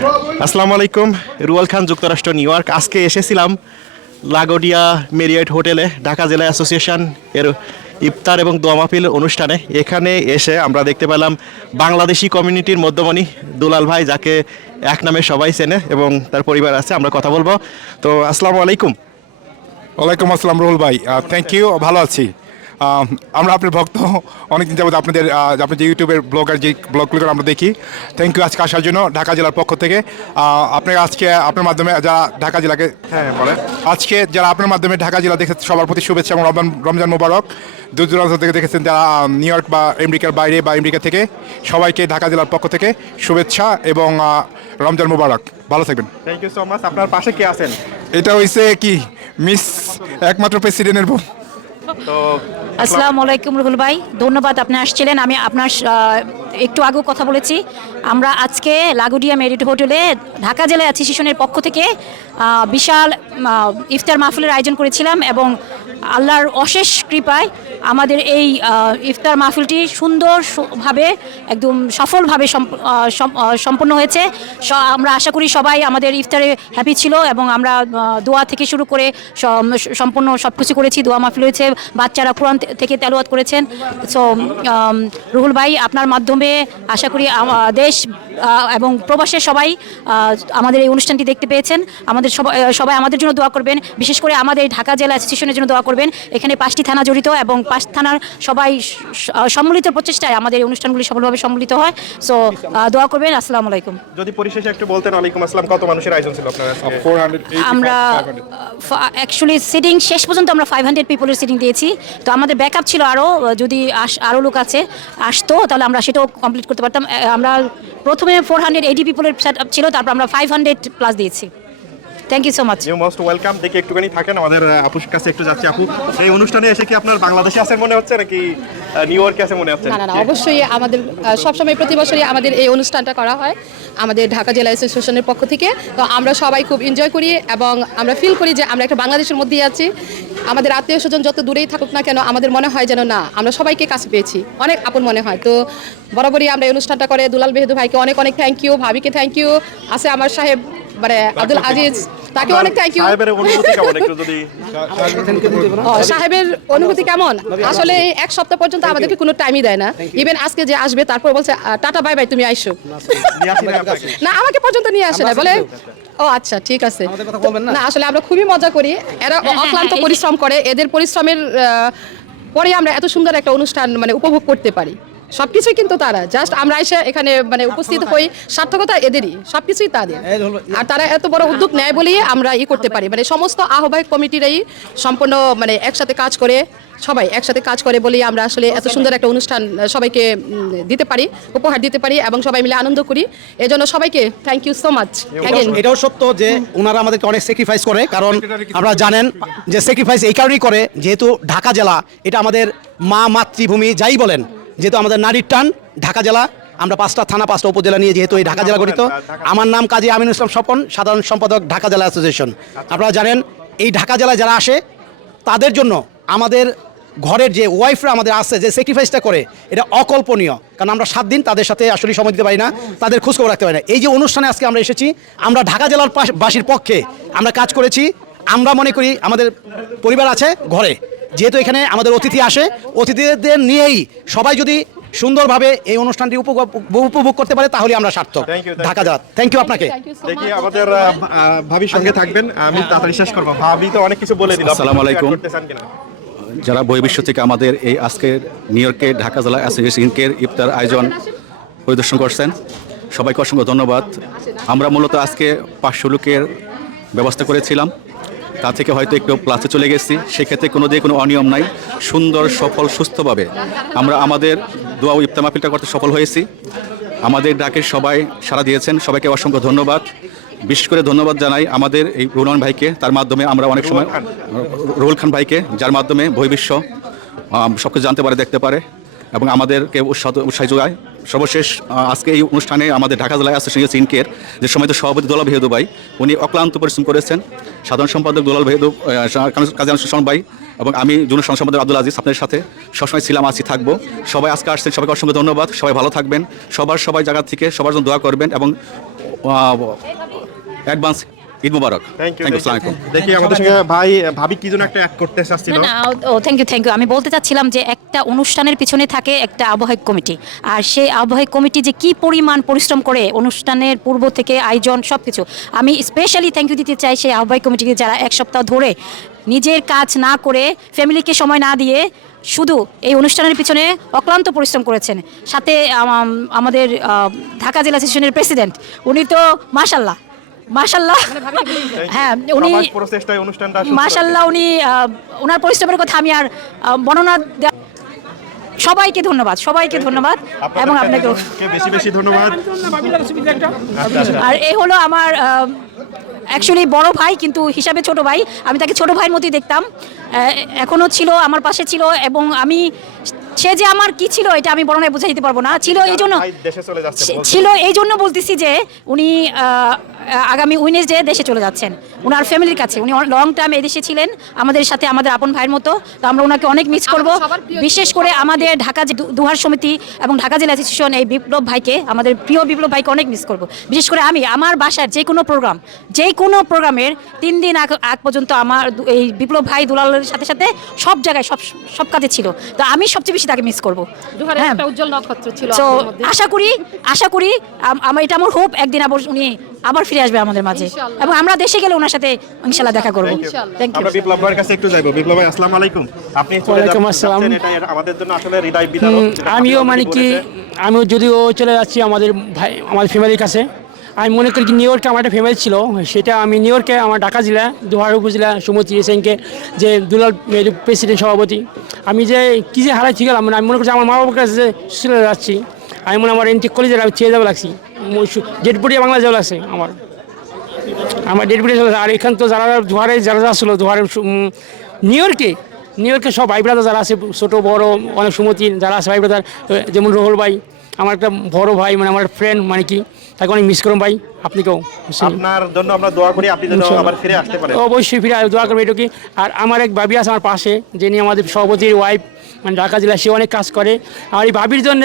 আসসালামু আলাইকুম, রুয়াল খান যুক্তরাষ্ট্র, নিউ ইয়র্ক। আজকে এসেছিলাম লাগোডিয়া মেরিয়েট হোটেলে, ঢাকা জেলা অ্যাসোসিয়েশন এর ইফতার এবং দোয়া মাহফিল অনুষ্ঠানে। এখানে এসে আমরা দেখতে পেলাম বাংলাদেশি কমিউনিটির মধ্যমণি দুলাল ভাই, যাকে এক নামে সবাই চেনে এবং তার পরিবার আছে, আমরা কথা বলব। তো, আসসালামু আলাইকুম। ওয়ালাইকুম আসসালাম রুহুল ভাই। থ্যাংক ইউ ভালো আছি। আমরা আপনার ভক্ত অনেকদিন যাবত আপনাদের আহ, আপনি যে ইউটিউবের ব্লগার যে ব্লগগুলো আমরা দেখি থ্যাংক ইউ আজকে আসার জন্য ঢাকা জেলার পক্ষ থেকে। আপনার আজকে আপনার মাধ্যমে যারা ঢাকা জেলাকে হ্যাঁ বলেন। আজকে যারা আপনার মাধ্যমে ঢাকা জেলা দেখেছে সবার প্রতি শুভেচ্ছা এবং রমজান রমজান মোবারক। দূর দূরান্ত থেকে দেখেছেন যারা নিউ ইয়র্ক বা আমেরিকার বাইরে বা আমেরিকা থেকে সবাইকে ঢাকা জেলার পক্ষ থেকে শুভেচ্ছা এবং রমজান মোবারক। ভালো থাকবেন। থ্যাংক ইউ সো মাচ আপনার পাশে কে আছেন? এটা হয়েছে কি? মিস একমাত্র প্রেসিডেন্টের বউ। তো আসসালামু আলাইকুম। রুহুল ভাই। ধন্যবাদ আপনি আসছিলেন। আমি আপনার একটু আগেও কথা বলেছি। আমরা আজকে লাগুডিয়া মেরিট হোটেলে ঢাকা জেলা শিশুনের পক্ষ থেকে। বিশাল ইফতার মাহফুলের আয়োজন করেছিলাম এবং আল্লাহর অশেষ কৃপায় আমাদের এই ইফতার মাহফিলটি সুন্দরভাবে একদম সফলভাবে সম্পন্ন হয়েছে। আমরা আশা করি সবাই আমাদের ইফতারে হ্যাপি ছিল এবং আমরা দোয়া থেকে শুরু করে সম- সম্পূর্ণ সব কিছু করেছি। দোয়া মাহফিল হয়েছে, বাচ্চারা কোরআন থেকে তেলাওয়াত করেছেন। সো রুহুল ভাই, আপনার মাধ্যমে আশা করি দেশ এবং প্রবাসের সবাই আমাদের এই অনুষ্ঠানটি দেখতে পেয়েছেন। আমাদের সবাই সবাই আমাদের জন্য দোয়া করবেন। বিশেষ করে আমাদের ঢাকা জেলা অ্যাসোসিয়েশনের জন্য দোয়া করবেন। এখানে পাঁচটি থানা জড়িত এবং পাঁচ থানার সবাই সম্মিলিত প্রচেষ্টায় আমাদের এই অনুষ্ঠানগুলি সফলভাবে সম্মিলিত হয়। সো দোয়া করবেন। আসসালামু আলাইকুম। যদি পরিশেষে একটু বলতেন ওয়ালাইকুম আসসালাম কত মানুষের আয়োজন ছিল আপনার আমরা অ্যাকচুয়ালি সিটিং শেষ পর্যন্ত আমরা ফাইভ হান্ড্রেড পিপলের সিটিং দিয়েছি। তো আমাদের ব্যাকআপ ছিল আরও যদি আস- আরও লোক আছে আসতো তাহলে আমরা সেটাও কমপ্লিট করতে পারতাম। আমরা প্রথমে ফোর হান্ড্রেড এইটি পিপলের সেট আপ ছিল তারপর আমরা ফাইভ হান্ড্রেড প্লাস দিয়েছি। Thank you so much you most welcome দেখি একটুখানি থাকেন আমাদের আপুর কাছে একটু যাচ্ছি। আপু এই অনুষ্ঠানে এসে কি আপনার বাংলাদেশে আছেন মনে হচ্ছে নাকি নিউ ইয়র্কে আছে মনে হচ্ছে? না না অবশ্যই আমাদের সবসময় প্রতি বছরই আমাদের এই অনুষ্ঠানটা করা হয় আমাদের ঢাকা জেলা অ্যাসোসিয়েশনের পক্ষ থেকে। তো আমরা সবাই খুব এনজয় করি এবং আমরা ফিল করি যে আমরা একটা বাংলাদেশের মধ্যেই আছি। আমাদের আত্মীয় স্বজন যত দূরেই থাকুক না কেন, আমাদের মনে হয় যেন না, আমরা সবাইকে কাছে পেয়েছি। অনেক আপন মনে হয়। তো বরাবরই আমরা এই অনুষ্ঠানটা করে দুলাল বেহেদু ভাইকে অনেক অনেক থ্যাংক ইউ ভাবিকে থ্যাংক ইউ আছে আমার সাহেব মানে আব্দুল আজিজ তাকে অনেক থ্যাংক ইউ সাহেবের অনুভূতি কেমন একটু যদি? ও, সাহেবের অনুভূতি কেমন? আসলে এক সপ্তাহ পর্যন্ত আমাদেরকে কোনো টাইমই দেয় না। ইভেন আজকে যে আসবে তারপর বলছে টাটা বাই বাই তুমি আইসো। না আমাকে পর্যন্ত নিয়ে আসে না বলে ও আচ্ছা ঠিক আছে। না? আসলে আমরা খুবই মজা করি। এরা অক্লান্ত পরিশ্রম করে। এদের পরিশ্রমের আহ, পরে আমরা এত সুন্দর একটা অনুষ্ঠান মানে উপভোগ করতে পারি। সবকিছুই কিন্তু তারা। জাস্ট আমরা এসে এখানে মানে উপস্থিত হই সার্থকতা এদেরই সবকিছুই তাদের। আর তারা এত বড় উদ্যোগ নেয় বলেই আমরা ই করতে পারি। মানে সমস্ত আহ্বায়ক কমিটিরাই সম্পূর্ণ মানে একসাথে কাজ করে সবাই একসাথে কাজ করে বলেই আমরা আসলে এত সুন্দর একটা অনুষ্ঠান সবাইকে দিতে পারি উপহার দিতে পারি এবং সবাই মিলে আনন্দ করি। এজন্য সবাইকে থ্যাংক ইউ সো মাচ এটাও সত্য যে ওনারা আমাদেরকে অনেক স্যাক্রিফাইস করে কারণ আমরা জানেন যে স্যাক্রিফাইস এই কারণেই করে যেহেতু ঢাকা জেলা এটা আমাদের মা মাতৃভূমি যাই বলেন যেহেতু আমাদের নারীর টান ঢাকা জেলা আমরা পাঁচটা থানা পাঁচটা উপজেলা নিয়ে যেহেতু এই ঢাকা জেলা গঠিত। আমার নাম কাজী আমিনুল ইসলাম স্বপন সাধারণ সম্পাদক ঢাকা জেলা অ্যাসোসিয়েশন। আপনারা জানেন এই ঢাকা জেলায় যারা আসে তাদের জন্য আমাদের ঘরের যে ওয়াইফরা আমাদের আসছে যে স্যাক্রিফাইসটা করে এটা অকল্পনীয়। কারণ আমরা সাত দিন তাদের সাথে আসলে সময় দিতে পারি না তাদের খোঁজখবর রাখতে পারি না। এই যে অনুষ্ঠানে আজকে আমরা এসেছি আমরা ঢাকা জেলার পাশ- বাসীর পক্ষে আমরা কাজ করেছি। আমরা মনে করি আমাদের পরিবার আছে ঘরে। যেহেতু এখানে আমাদের অতিথি আসে অতিথিদের নিয়েই সবাই যদি সুন্দরভাবে এই অনুষ্ঠানটি উপভোগ উপভোগ করতে পারে তাহলে আমরা সার্থক। ঢাকা জেলা থ্যাংক ইউ আপনাকে। দেখি আমাদের ভাবির সঙ্গে থাকবেন। আমি তাড়াতাড়ি শেষ করব। ভাবি তো অনেক কিছু বলে দিল। আসসালামু আলাইকুম। যারা বহির্বিশ্ব থেকে আমাদের এই আজকের নিউ ইয়র্কে ঢাকা জেলা অ্যাসোসিয়েশনকের ইফতার আয়োজন পরিদর্শন করছেন সবাইকে অসংখ্য ধন্যবাদ। আমরা মূলত আজকে পাঁচশো লোকের ব্যবস্থা করেছিলাম। তা থেকে হয়তো একটু প্লাসে চলে গেছি। সেক্ষেত্রে কোনো দিয়ে কোনো অনিয়ম নাই। সুন্দর, সফল, সুস্থভাবে আমরা আমাদের দোয়া ও ইফতার মাহফিলটা করতে সফল হয়েছি। আমাদের ডাকে সবাই সাড়া দিয়েছেন। সবাইকে অসংখ্য ধন্যবাদ। বিশেষ করে ধন্যবাদ জানাই আমাদের এই রুনন ভাইকে। তার মাধ্যমে আমরা অনেক সময় রুহুল খান ভাইকে, যার মাধ্যমে বহির্বিশ্ব সব কিছু জানতে পারে, দেখতে পারে এবং আমাদেরকে উৎসাহ উৎসাহ যোগায়। সর্বশেষ আজকে এই অনুষ্ঠানে আমাদের ঢাকা জেলা অ্যাসোসিয়েশন সিনকের, যে সময় তো সভাপতি ভেহেদু ভাই, উনি অক্লান্ত পরিশ্রম করেছেন। সাধারণ সম্পাদক দুলাল ভাই কাজী আনুষ্ঠান ভাই এবং আমি জুন সম্পাদক আব্দুল আজিজ আপনাদের সাথে সবসময় ছিলাম আছি থাকব। সবাই আজকে আসছেন, সবাইকে অসংখ্য ধন্যবাদ। সবাই ভালো থাকবেন। সবার সবাই জায়গা থেকে সবার জন্য দোয়া করবেন এবং advance Eid Mubarak. Thank you thank you দেখি আমাদের সঙ্গে ভাই ভাবি কি যেন একটা অ্যাড করতে চাচ্ছিল না না ও থ্যাংক ইউ থ্যাংক ইউ আমি বলতে চাচ্ছিলাম যে একটা অনুষ্ঠানের পিছনে থাকে একটা আবহাওয়িক কমিটি। আর সেই আবহাওয়িক কমিটি যে কি পরিমাণ পরিশ্রম করে অনুষ্ঠানের পূর্ব থেকে আয়োজন সব কিছু আমি স্পেশালি থ্যাংক ইউ দিতে চাই সেই আহ্বায়ক কমিটিকে যারা এক সপ্তাহ ধরে নিজের কাজ না করে ফ্যামিলিকে সময় না দিয়ে শুধু এই অনুষ্ঠানের পিছনে অক্লান্ত পরিশ্রম করেছেন। সাথে আমাদের আহ, ঢাকা জেলা সেশনের প্রেসিডেন্ট উনি তো মাশাল্লাহ মাশাল্লাহ হ্যাঁ উনি প্রচেষ্টায় অনুষ্ঠানটা মাশাল্লাহ উনি ওনার পরিশ্রমের কথা আমি আর বর্ণনা সবাইকে ধন্যবাদ সবাইকে ধন্যবাদ এবং আপনাকেও বেশি বেশি ধন্যবাদ? আর এ হলো আমার অ্যাকচুয়ালি বড় ভাই কিন্তু হিসাবে ছোট ভাই। আমি তাকে ছোট ভাইয়ের মতোই দেখতাম। এখনও ছিল আমার পাশে ছিল এবং আমি সে যে আমার কি ছিল এটা আমি বর্ণনায় বোঝাই দিতে পারব না। ছিল এই জন্য। ছিল এই জন্য বলতেছি যে উনি আগামী উইনেসডে দেশে চলে যাচ্ছেন। ওনার ফ্যামিলির কাছে। উনি লং টাইম এই দেশে ছিলেন আমাদের সাথে আমাদের আপন ভাইয়ের মতো। তো আমরা ওনাকে অনেক মিস করব। বিশেষ করে আমাদের ঢাকা দুহার সমিতি এবং ঢাকা জেলা অ্যাসোসিয়েশন এই বিপ্লব ভাইকে আমাদের প্রিয় বিপ্লব ভাইকে অনেক মিস করব। বিশেষ করে আমি আমার বাসার যে কোনো প্রোগ্রাম যে কোনো প্রোগ্রামের তিন দিন আগ আগ পর্যন্ত আমার এই বিপ্লব ভাই দুলালের সাথে সাথে সব জায়গায় সব সব কাজে ছিল। তো আমি সবচেয়ে বেশি তাকে মিস করব। হ্যাঁ। উজ্জ্বল নক্ষত্র ছিল তো আশা করি আশা করি আমার এটা আমার হোপ একদিন আবার উনি আবার ফিরে আসবে আমাদের মাঝে। এবং আমরা দেশে গেলে ওনার সাথে ইনশাল্লাহ দেখা করব। থ্যাংক ইউ আমরা বিপ্লব ভাইয়ের কাছে একটু যাইবো। বিপ্লব ভাই আসসালামু আলাইকুম। আপনি চলে ওয়ালাইকুম যাচ্ছেন, আসসালাম। এটা আমাদের জন্য আসলে হৃদয় বিদারক আমিও মানে কি আমিও যদিও চলে যাচ্ছি আমাদের ভাই আমাদের ফ্যামিলির কাছে। আমি মনে করি নিউ ইয়র্কে আমার একটা ফ্যামিলি ছিল। সেটা আমি নিউ ইয়র্কে আমার ঢাকা জেলা, দোহার উপজেলা সুমতি এসেনকে যে দুলাল মেরু প্রেসিডেন্ট সভাপতি। আমি যে কী যে হারাইছি গেলাম মানে আমি মনে করছি আমার মা বাবার কাছে যে যাচ্ছি। আমি মনে আমার এনটি কলেজে আমি চেয়ে যাব লাগছি। বডি বাংলা যাওয়া লাগছে আমার। আমার ডেড বডি আর এখান তো যারা দোহারে যারা যারা ছিল, দোহারে নিউ ইয়র্কে নিউ ইয়র্কে সব ভাই ব্রাদার যারা আছে, ছোটো, বড়, অনেক সুমতি যারা আছে ভাই ব্রাদার যেমন রোহল ভাই আমার একটা বড় ভাই মানে আমার ফ্রেন্ড মানে কি তাকে অনেক মিস করুন ভাই। আপনি কেউ আপনার জন্য আমরা দোয়া করি আপনি যেন আবার ফিরে আসতে পারেন। অবশ্যই ফিরে আসব, দোয়া করবে এটুকি আর আমার এক ভাবি আছে আমার পাশে যিনি আমাদের সভাপতির ওয়াইফ মানে ঢাকা জেলা সে অনেক কাজ করে। আর এই ভাবির জন্য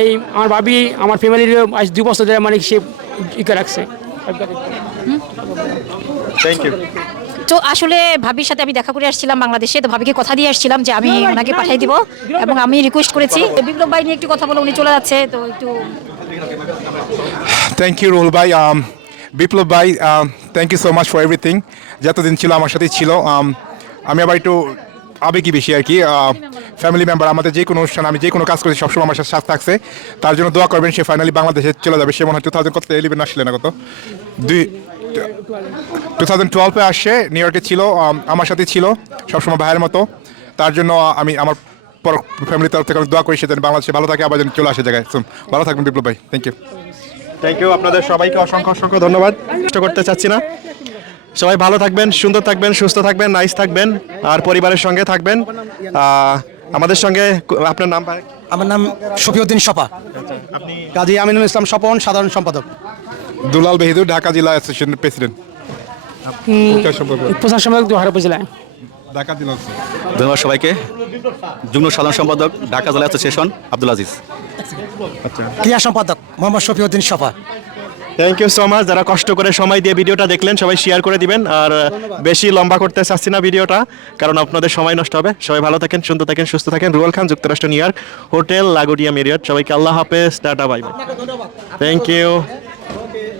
এই আমার ভাবি আমার ফ্যামিলির আজ দু বছর ধরে মানে সে ই করে রাখছে। থ্যাংক ইউ তো আসলে ভাবির সাথে আমি দেখা করে আসছিলাম বাংলাদেশে তো ভাবিকে কথা দিয়ে আসছিলাম যে আমি ওনাকে পাঠিয়ে দিব এবং আমি রিকোয়েস্ট করেছি। বিপ্লব ভাই নিয়ে একটু কথা বলে উনি চলে যাচ্ছে তো একটু থ্যাংক ইউ রুহুল ভাই। Um, বিপ্লব ভাই thank you so much for everything যতদিন ছিল আমার সাথেই ছিল। Um, আমি আবার একটু আবেগী বেশি আর কি। ফ্যামিলি মেম্বার আমাদের যে কোনো অনুষ্ঠান আমি যে কোনো কাজ করেছি সবসময় আমার সাথে সাথে থাকছে। তার জন্য দোয়া করবেন সে ফাইনালি বাংলাদেশে চলে যাবে। সে মনে হয় টু থাউজেন্ড কত ইলেভেন আসলে না কত? দুই টু থাউজেন্ড টুয়েলভে আসছে নিউ ইয়র্কে ছিল আমার সাথে ছিল সবসময় ভাইয়ের মতো। তার জন্য আমি আমার পর ফ্যামিলির তরফ থেকে আমি দোয়া করি সে যেন বাংলাদেশে ভালো থাকে আবার যেন চলে আসে জায়গায়। ভালো থাকবেন বিপ্লব ভাই থ্যাংক ইউ থ্যাংক ইউ আপনাদের সবাইকে অসংখ্য অসংখ্য ধন্যবাদ। কষ্ট করতে চাচ্ছি না। সবাই ভালো থাকবেন সুন্দর থাকবেন সুস্থ থাকবেন নাইস থাকবেন আর পরিবারের সঙ্গে থাকবেন। আমাদের সঙ্গে আপনার নাম আমার নাম শফিউদ্দিন সপা আপনি কাজী আমিনুল ইসলাম স্বপন সাধারণ সম্পাদক। দুলাল বেহিদুর ঢাকা জেলা অ্যাসোসিয়েশনের প্রেসিডেন্ট। প্রশাসন সম্পাদক দোহার উপজেলায়। ঢাকা জেলা ধন্যবাদ সবাইকে। যুগ্ম সাধারণ সম্পাদক ঢাকা জেলা অ্যাসোসিয়েশন আব্দুল আজিজ। ক্রিয়া সম্পাদক মোহাম্মদ শফিউদ্দিন সপা থ্যাংক ইউ সো মাচ যারা কষ্ট করে সময় দিয়ে ভিডিওটা দেখলেন সবাই শেয়ার করে দিবেন। আর বেশি লম্বা করতে চাচ্ছি না ভিডিওটা কারণ আপনাদের সময় নষ্ট হবে। সবাই ভালো থাকেন সুন্দর থাকেন সুস্থ থাকেন। রুয়াল খান যুক্তরাষ্ট্র New York hotel LaGuardia Marriott. সবাইকে আল্লাহ হাফেজ। Tata bye thank you